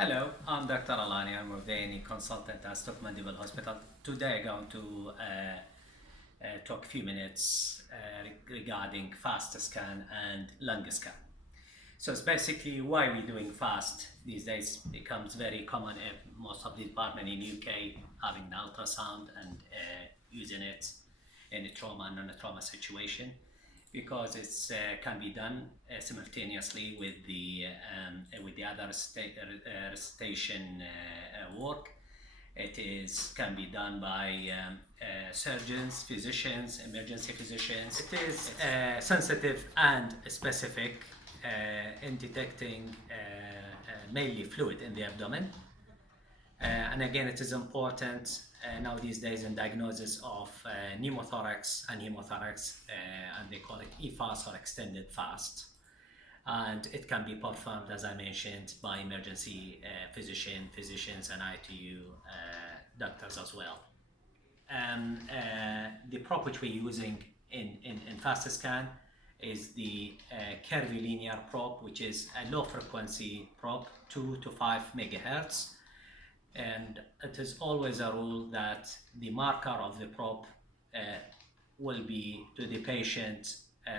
Hello, I'm Dr. Alani. I'm a vein consultant at Stock Mandeville Hospital. Today I'm going to talk a few minutes regarding FAST scan and lung scan. So it's basically why we're doing FAST these days becomes very common if most of the department in UK having the ultrasound and using it in a trauma and non-trauma situation because it's can be done simultaneously with the other station work. It can be done by surgeons, physicians, emergency physicians. It is sensitive and specific in detecting mainly fluid in the abdomen. And again, it is important now these days in diagnosis of pneumothorax and hemothorax, and they call it eFAST or extended FAST. And it can be performed, as I mentioned, by emergency physicians and ITU doctors as well. The prop which we're using in FAST scan is the curvilinear prop, which is a low frequency prop, 2 to 5 megahertz. And it is always a rule that the marker of the prop will be to the patient,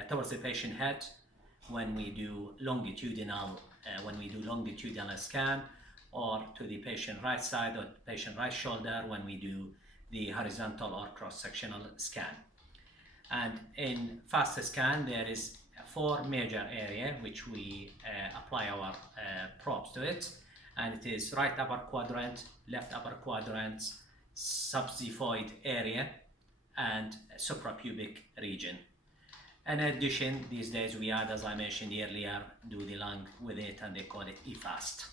towards the patient head when we do longitudinal scan, or to the patient right side or patient right shoulder when we do the horizontal or cross-sectional scan. And in FAST scan there is 4 major areas which we apply our props to it. And it is right upper quadrant, left upper quadrant, subxiphoid area, and suprapubic region. In addition, these days we add, as I mentioned earlier, do the lung with it, and they call it eFAST.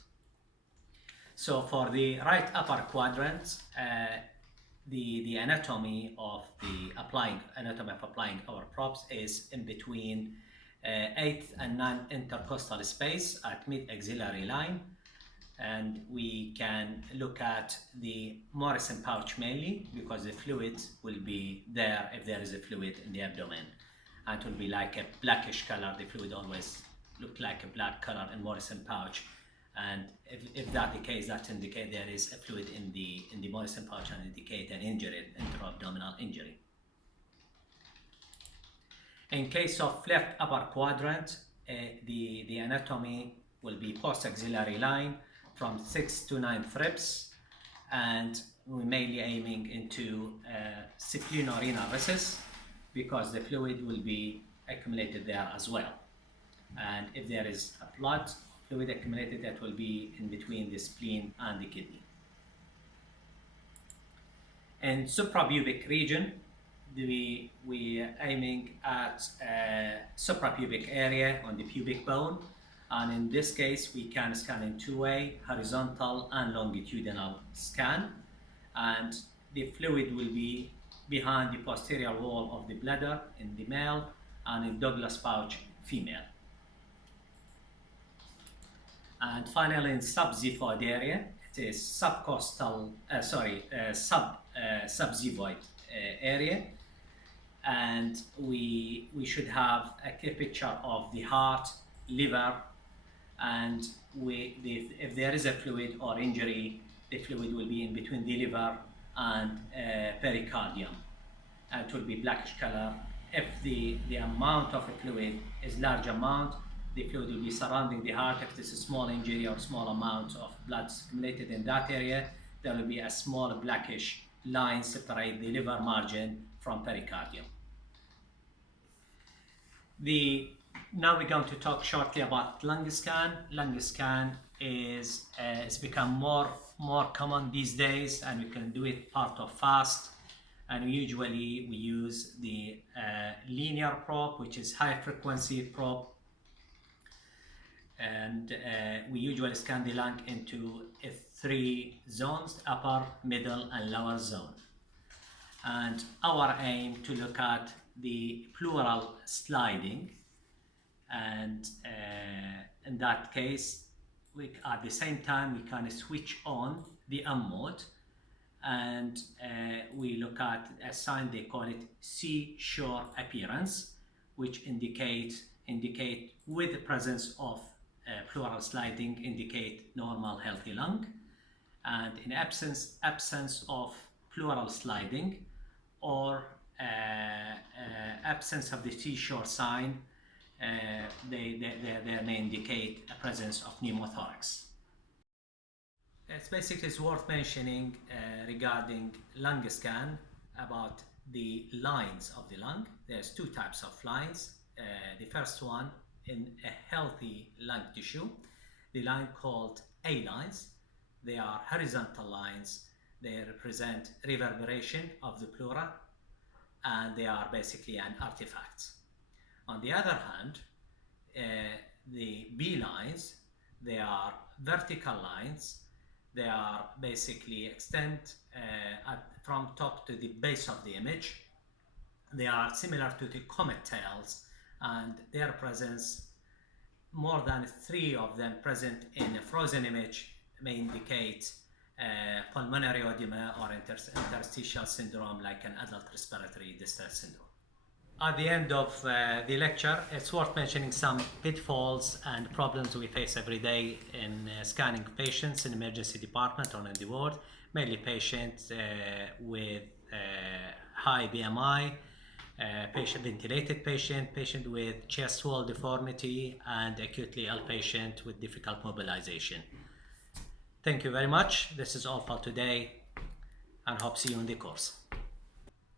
So for the right upper quadrant, the anatomy of applying our props is in between 8th and 9th intercostal space at mid-axillary line. And we can look at the Morrison pouch mainly because the fluid will be there if there is a fluid in the abdomen, and it will be like a blackish color. The fluid always look like a black color in Morrison pouch, and if that the case, that indicate there is a fluid in the Morrison pouch and indicate an injury, intra-abdominal injury. In case of left upper quadrant, the anatomy will be post-axillary line from 6th to 9th ribs, and we're mainly aiming into splenorenal recess because the fluid will be accumulated there as well. And if there is a blood fluid accumulated, that will be in between the spleen and the kidney. In suprapubic region, we aiming at suprapubic area on the pubic bone. And in this case, we can scan in 2-way, horizontal and longitudinal scan. And the fluid will be behind the posterior wall of the bladder in the male and in Douglas pouch female. And finally, in subxiphoid area, it is subxiphoid area. And we should have a clear picture of the heart, liver, and if there is a fluid or injury, the fluid will be in between the liver and pericardium, and it will be blackish color. If the amount of a fluid is large amount, the fluid will be surrounding the heart. If it's a small injury or small amount of blood accumulated in that area, there will be a small blackish line separate the liver margin from pericardium. Now we're going to talk shortly about lung scan. Lung scan is it's become more common these days, and we can do it part of FAST. And usually we use the linear prop, which is high frequency prop, and we usually scan the lung into 3 zones: upper, middle, and lower zone. And our aim to look at the pleural sliding, and in that case, at the same time we can switch on the M mode, and we look at a sign, they call it seashore appearance, which indicate with the presence of pleural sliding indicate normal healthy lung, and in absence of pleural sliding or absence of the seashore sign, they may indicate a presence of pneumothorax. It's basically worth mentioning regarding lung scan about the lines of the lung. There's two types of lines. The first one, in a healthy lung tissue, the line called A lines. They are horizontal lines. They represent reverberation of the pleura, and they are basically an artifact. On the other hand, the B lines, they are vertical lines. They are basically extend from top to the base of the image. They are similar to the comet tails, and their presence, more than 3 of them present in a frozen image, may indicate pulmonary edema or interstitial syndrome like an adult respiratory distress syndrome. At the end of the lecture, it's worth mentioning some pitfalls and problems we face every day in scanning patients in emergency department or in the ward, mainly patients with high BMI, ventilated patient with chest wall deformity, and acutely ill patient with difficult mobilization. Thank you very much. This is all for today, and hope to see you in the course.